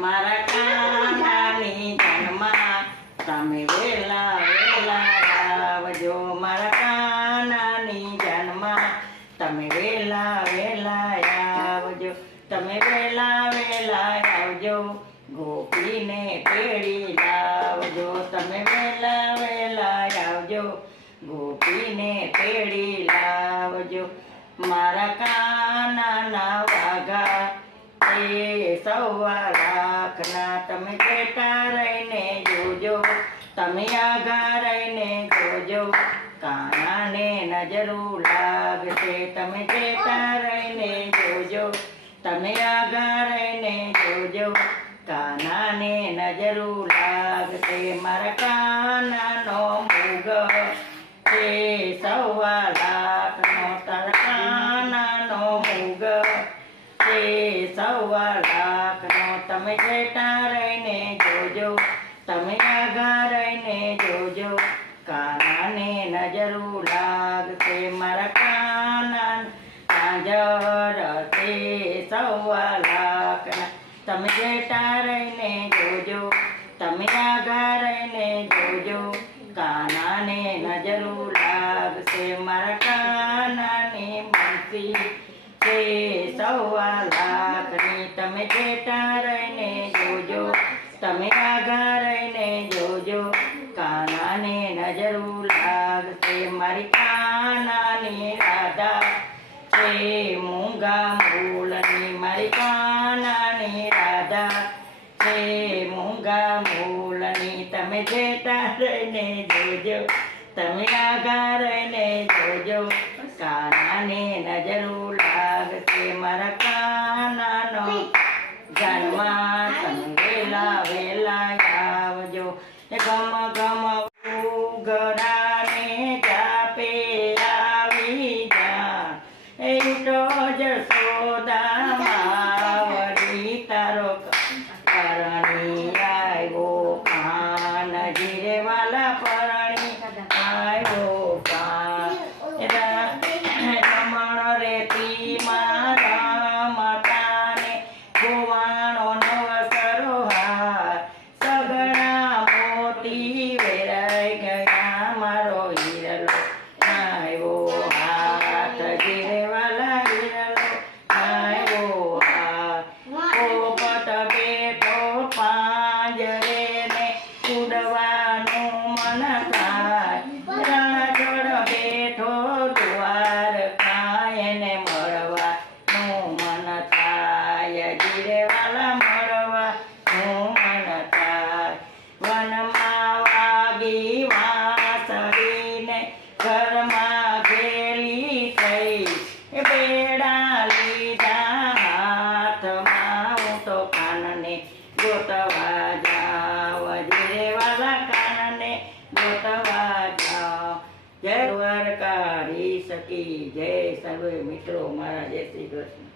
મારા કાનાની જન્મા તમે વેલા વેલા આવજો. મારા કાનાની જન્મા તમે વેલા વેલા આવજો. તમે વેલા વેલા આવજો. ગોપીને તેડી લાવજો. તમે વેલા વેલા આવજો. ગોપીને તેડી લાવજો. મારા કાનાના વાઘા એ સવા લાખના તમે કેટા રહીને જોજો, તમે આગા રહીને જોજો કાનાને નજરું લાગશે, તમે કેટા રહીને જોજો, તમે આગા રહીને જોજો. કાનાને નજરું લાગશે, મારા કાનાનો મુગ તે સવા લાખનો, તારા કાનાનો મુગ તે સવા તમે જેટા રહીને જોજો, તમે આગા રહીને જોજો. કાનાને નજર લાગશે મારા કાના કાજર તે સવા લાખના. તમે જેટા રહીને જોજો, તમે આગા રહીને જોજો. કાનાને નજર લાગશે મારા કાનાને છે સવા લાખની તમે જેટા રહીને તમે આગા રહીને જોજો. કાનાને નજરું લાગશે મારી કાનાની રાધા. છે મૂંગા મૂળની મારી કાનાની રાધા. છે મૂંગા મૂળની તમે જેતા રહીને જોજો. તમે આગા રહીને જોજો. કાનાને નજરું લાગશે મારા કાનાનો જન્મા. તમે વેલા વેલા આવજો એ ગમ ગમ ઉગડાને ચાપે આવી જા. એ ઉઠો જશોદા માવડી તારો પરણી આવ્યો. કાન જીરે વાલા પરણી આવ્યો કાન રમણ રેતી મારા માતાને ગોવાણો ગોતવા જાવ જીરે વાલા કાનને ગોતવા જાવ જય દ્વારકાધીશ કી જય સર્વે મિત્રો મારા જય શ્રી કૃષ્ણ.